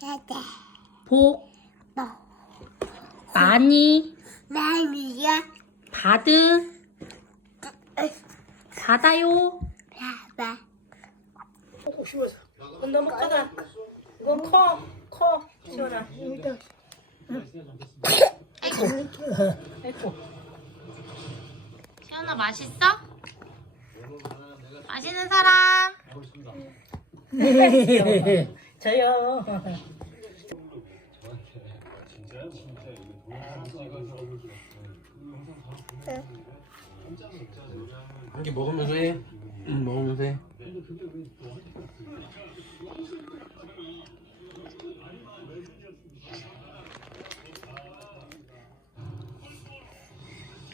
짜자. 복 뭐. 많이 나미야. 받으 받아요. 봐봐. 이건 너무 크다. 이건 커, 커. 시원아. 시원아 맛있어? 맛있는 사람. 저요. 한개 먹으면서 해. 응, 먹으면서 해.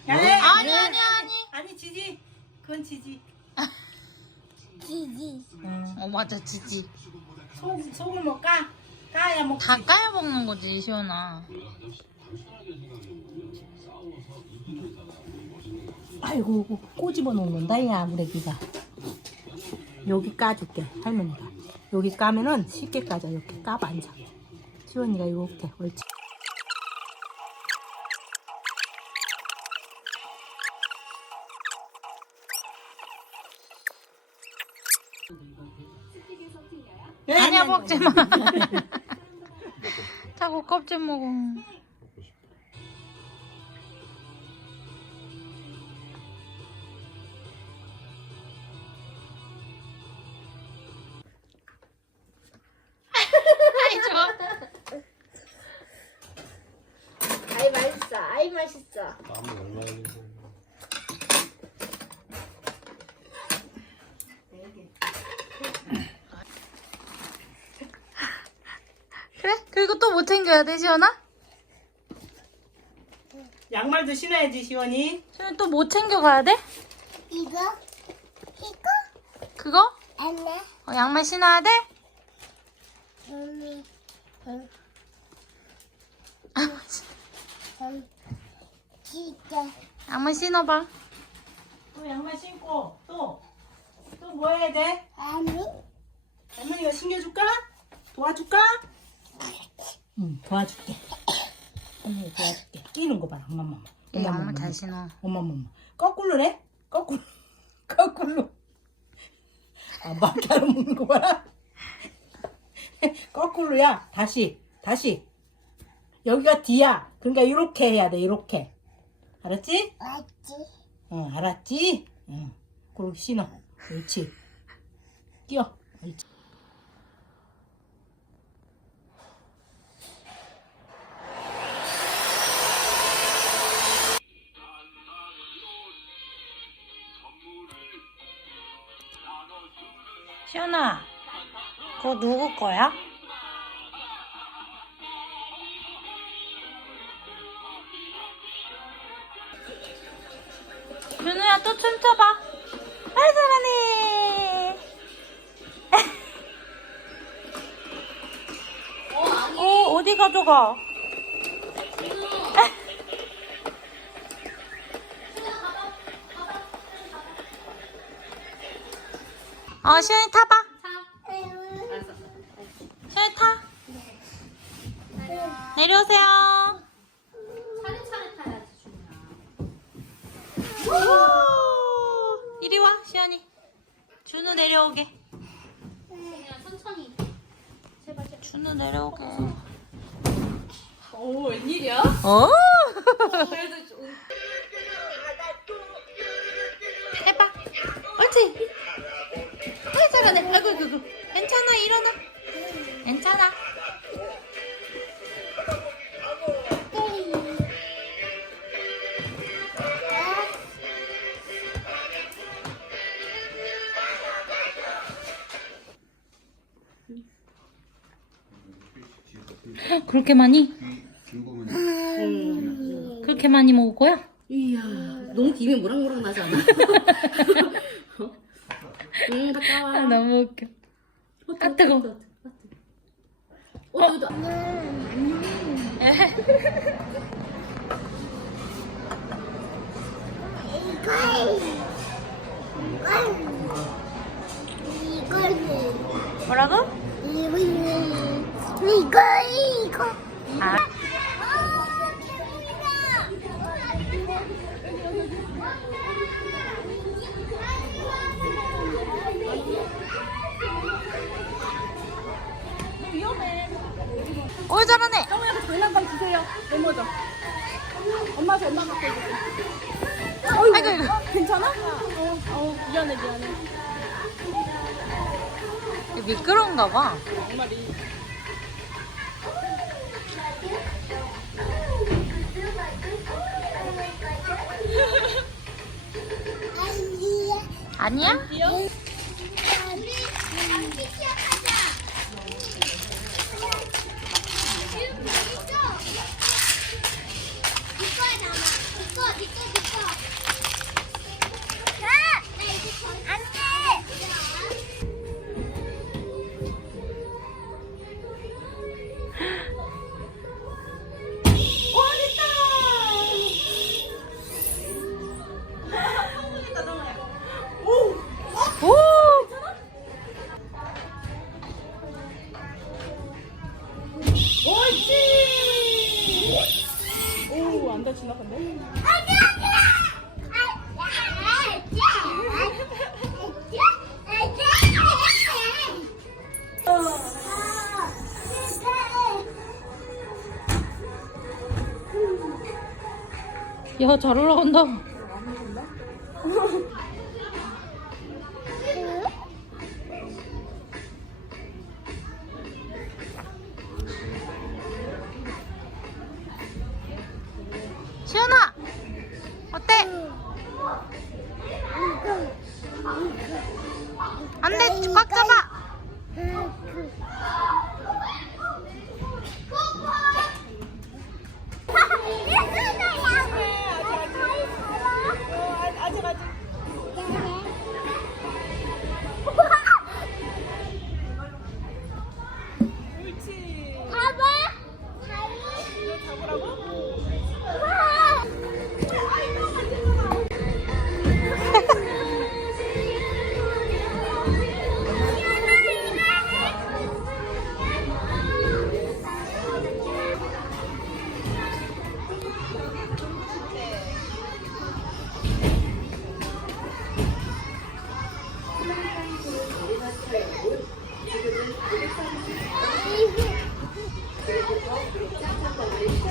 아니 아니 아니. 아니 지지. 그건 지지. 지지. 어 맞아 지지 속 속을 못 까. 까야 먹. 다 까야 먹는 거지 시원아 아이고 꼬집어 놓는다 이 아무래기가. 여기 까줄게 할머니가. 여기 까면은 쉽게 까져 이렇게 까봐 앉아. 시원이가 이렇게 옳지. 아니야 먹지 마 자꾸 껍질 먹어 아이 좋아 아이 맛있어. 아이 맛있어. 마음이 얼마나 그래? 그리고 또 뭐 챙겨야 돼 시원아? 양말도 신어야지 시원이. 시원이 또 뭐 챙겨가야 돼? 이거? 이거? 그거? 안나. 어, 양말 신어야 돼? 언니. 응. 아, 응. 진짜. 양말 신어봐 또 양말 신고 또 또 뭐 해야 돼? 아니. 할머니가 신겨줄까? 도와줄까? 응 도와줄게. 할머니 도와줄게. 끼는 거 봐라 엄마엄마. 이 양말 잘 신어 엄마엄마. 거꾸로래? 거꾸로. 거꾸로. 아 막다로 먹는 거 봐라. 거꾸로야. 다시 다시. 여기가 뒤야. 그러니까 이렇게 해야 돼. 이렇게. 알았지? 맞지? 응, 알았지? 응. 그렇게 신어. 옳지. 뛰어. 옳지. 시연아, 그거 누구 거야? 준우야 또 춤춰봐. 아이 잘하네. 어 어디 가져가? 어 시연이 타봐. 시연이 타. 내려오세요. 우! 이리 와, 시연이. 준우 내려오게. 준우 내려오게. 오 웬일이야? 어? 그래도 잘하네. 아이고, 아이고. 괜찮아, 일어나. 괜찮아. 그렇게 많이? 그렇게 많이 먹을 거야? 이야 너무 김이 모락모락 나지 않아? 응 갔다 와 아, 너무 웃겨. 아, 뜨거 워. 어, 어, 어. 이거는. 뭐라고? 이거는. 이거 이거. 아. 장난감 주세요. 넘어져. 엄마한테 엄마 갖고 있어. 아이고 이거. 괜찮아? 어, 어, 미안해, 미안해. 미끄러운가 봐. 정말이. 아니야. 아니야? 야, 잘 올라간다.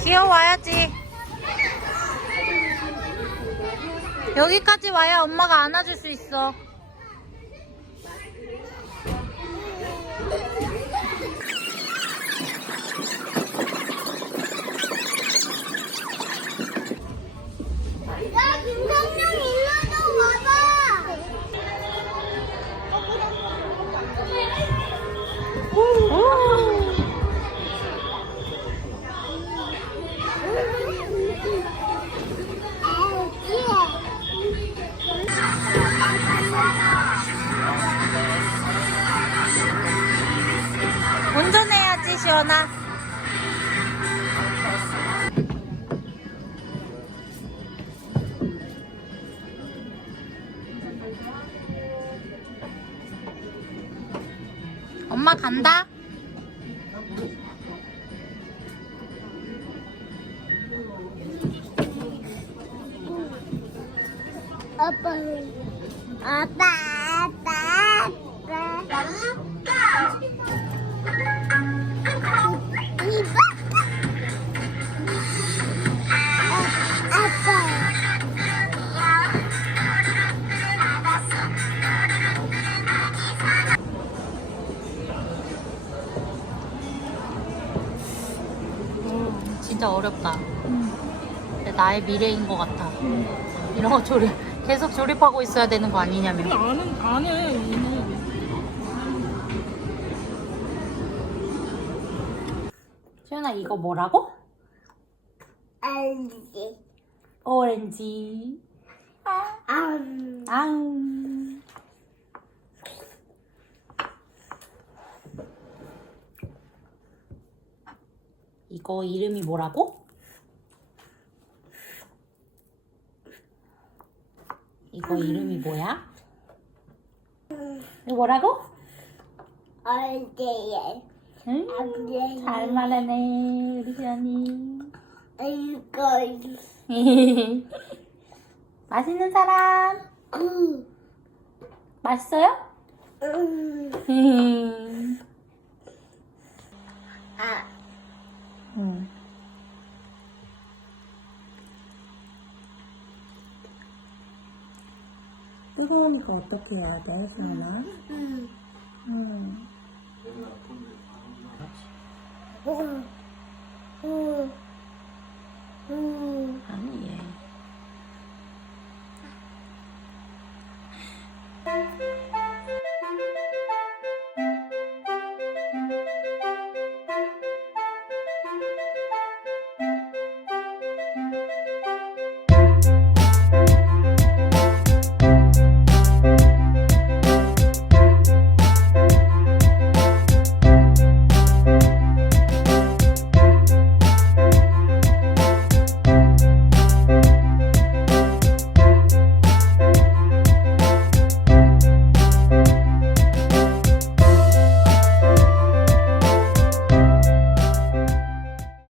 귀여워야지. 여기까지 와야 엄마가 안아줄 수 있어. 운전해야지, 시연아. 엄마 간다. 아빠, 아빠, 아빠, 아빠. 진짜 어렵다. 근데 나의 미래인 것 같아. 이런 거 조립, 계속 조립하고 있어야 되는 거 아니냐며. 근데 안, 은- 안 해, 얘는. 시연아, 이거 뭐라고? 알지. 오렌지. 음. 앙. 이거 이름이 뭐라고? 이거 이름이 뭐야? 이거 뭐라고? 알지. 응? 잘 말하네 우리 시연이. 이거. 맛있는 사람 음. 맛있어요? 음. 뜨거우니까 어떻게 해야 돼, 수연아? 음. 음. 음. 음.